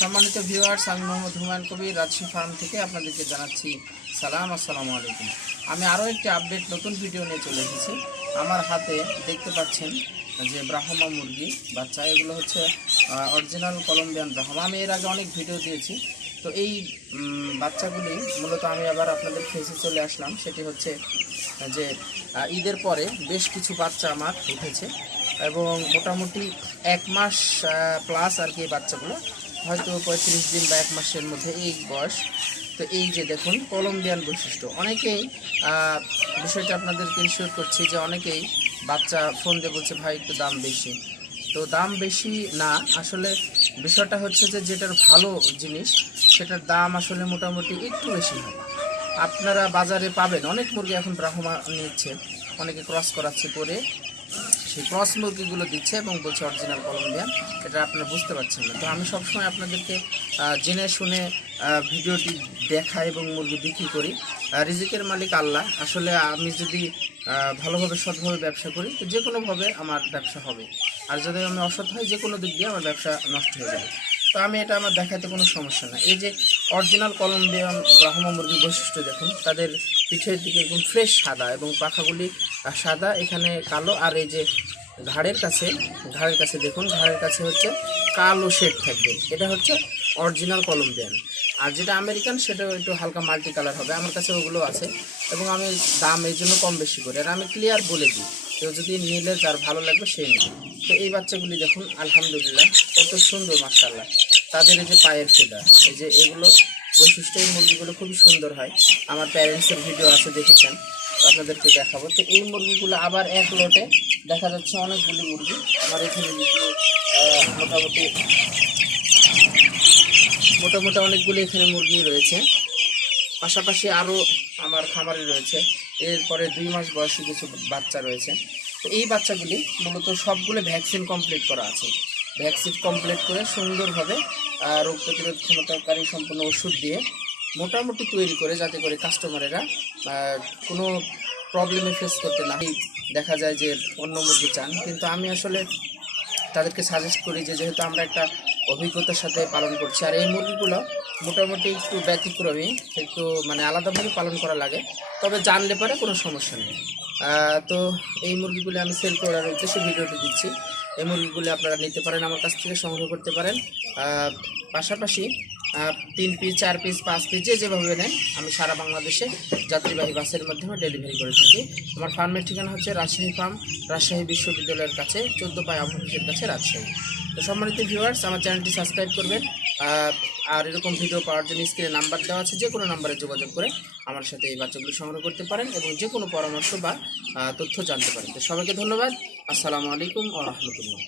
সম্মানিত ভিউয়ার্স, আমি মোহাম্মদ হুমায়ুন কবির, রাজশাহী ফার্ম থেকে আপনাদেরকে জানাচ্ছি সালাম, আসসালামু আলাইকুম। আমি আরও একটি আপডেট, নতুন ভিডিও নিয়ে চলে এসেছি। আমার হাতে দেখতে পাচ্ছেন যে ব্রাহ্মা মুরগি, বাচ্চা, এগুলো হচ্ছে অরিজিনাল কলম্বিয়ান ব্রাহ্মা। আমি এর আগে অনেক ভিডিও দিয়েছি। তো এই বাচ্চাগুলি মূলত আমি আবার আপনাদের ফেসে চলে আসলাম। সেটি হচ্ছে যে ঈদের পরে বেশ কিছু বাচ্চা আমার উঠেছে এবং মোটামুটি এক মাস প্লাস আর কি বাচ্চাগুলো হয়তো পঁয়ত্রিশ দিন বা এক মাসের মধ্যে এই বয়স। তো এই যে দেখুন, কলম্বিয়ান বৈশিষ্ট্য। অনেকেই বিষয়টা আপনাদেরকে ইনশিওর করছি যে অনেকেই বাচ্চা ফোন দিয়ে বলছে, ভাই, একটু দাম বেশি। তো দাম বেশি না। আসলে বিষয়টা হচ্ছে যে যেটার ভালো জিনিস, সেটার দাম আসলে মোটামুটি একটু বেশি হয়। আপনারা বাজারে পাবেন। অনেক মুরগি এখন ব্রাহ্মা নিচ্ছে। অনেকে ক্রস করাচ্ছে করে। সেই ক্রস মুরগিগুলো দিচ্ছে এবং বলছে অরিজিনাল কলম্বিয়ান এটা আপনারা বুঝতে পারছেন না। তো আমি সবসময় আপনাদেরকে জেনে শুনে ভিডিওটি দেখা এবং মুরগি বিক্রি করি। রিজিকের মালিক আল্লাহ। আসলে আমি যদি ভালোভাবে, সৎভাবে ব্যবসা করি, তো যে কোনোভাবে আমার ব্যবসা হবে। আর যদি আমি অসৎ হয় যে কোনো দিক দিয়ে আমার ব্যবসা নষ্ট হয়ে যাবে। তো আমি এটা আমার দেখাতে কোনো সমস্যা না এই যে অরিজিনাল কলম্বিয়ান ব্রাহ্মা মুরগির বৈশিষ্ট্য দেখুন, তাদের পিঠের দিকে একদম ফ্রেশ সাদা এবং পাখাগুলি সাদা, এখানে কালো আর এই যে ঘাড়ের কাছে ঘাড়ের কাছে দেখুন, ঘাড়ের কাছে হচ্ছে কালো শেড থাকবে। এটা হচ্ছে অরিজিনাল কলম্বিয়ান। আর যেটা আমেরিকান সেটা একটু হালকা মাল্টি কালার হবে, আমার কাছে ওগুলো আছে এবং আমি দাম এই জন্য কম বেশি করি। আর আমি ক্লিয়ার বলে দিই, কেউ যদি নিলে যার ভালো লাগবে সেই নেবে। তো এই বাচ্চাগুলি দেখুন, আলহামদুলিল্লাহ, কত সুন্দর মাসাল্লাহ তাদের এই যে পায়ের ফেদা, এই যে এগুলো বৈশিষ্ট্য, এই মুরগিগুলো খুবই সুন্দর হয়। আমার প্যারেন্টসের ভিডিও আছে, দেখেছেন। আপনাদেরকে দেখাবো। তো এই মুরগিগুলো আবার এক লোটে দেখা যাচ্ছে অনেকগুলি মুরগি। আমার এখানে মোটামুটি মোটামুটি অনেকগুলি এখানে মুরগি রয়েছে। পাশাপাশি আরও আমার খামারে রয়েছে। এরপরে দুই মাস বয়সী কিছু বাচ্চা রয়েছে। তো এই বাচ্চাগুলি মূলত সবগুলো ভ্যাকসিন কমপ্লিট করা আছে। ভ্যাকসিন কমপ্লিট করে সুন্দরভাবে রোগ প্রতিরোধ ক্ষমতাকারী সম্পূর্ণ ওষুধ দিয়ে মোটামুটি তৈরি করে, যাতে করে কাস্টমারেরা কোনো প্রবলেমে ফেস করতে না দেখা যায় যে অন্য মুরগি চান, কিন্তু আমি আসলে তাদেরকে সাজেস্ট করি যে, যেহেতু আমরা একটা অভিজ্ঞতার সাথে পালন করছি, আর এই মুরগিগুলো মোটামুটি একটু ব্যতিক্রমী একটু মানে আলাদাভাবে পালন করা লাগে, তবে জানলে পরে কোনো সমস্যা নেই। তো এই মুরগিগুলি আমি সেল করার উদ্দেশ্যে ভিডিওটি দিচ্ছি। এই মুরগিগুলি আপনারা নিতে পারেন আমার কাছ থেকে, সংগ্রহ করতে পারেন। পাশাপাশি তিন পিস চার পিস পাঁচ পিস যে যেভাবে নেন, আমি সারা বাংলাদেশে যাত্রীবাহী বাসের মাধ্যমে ডেলিভারি করে থাকি। আমার ফার্মের ঠিকানা হচ্ছে রাজশাহী ফার্ম রাজশাহী বিশ্ববিদ্যালয়ের কাছে, চোদ্দ পায় অফিসের কাছে রাজশাহী। তো সম্মানিত ভিউয়ার্স আমার চ্যানেলটি সাবস্ক্রাইব করবেন। আর এরকম ভিডিও পাওয়ার জন্য স্ক্রিনে নাম্বার দেওয়া আছে, যে কোনো নাম্বারে যোগাযোগ করে আমার সাথে এই বাচ্চাগুলো সংগ্রহ করতে পারেন এবং যে কোনো পরামর্শ বা তথ্য জানতে পারেন। তো সবাইকে ধন্যবাদ। আসসালামু আলাইকুম ও রহমতুল্লাহ।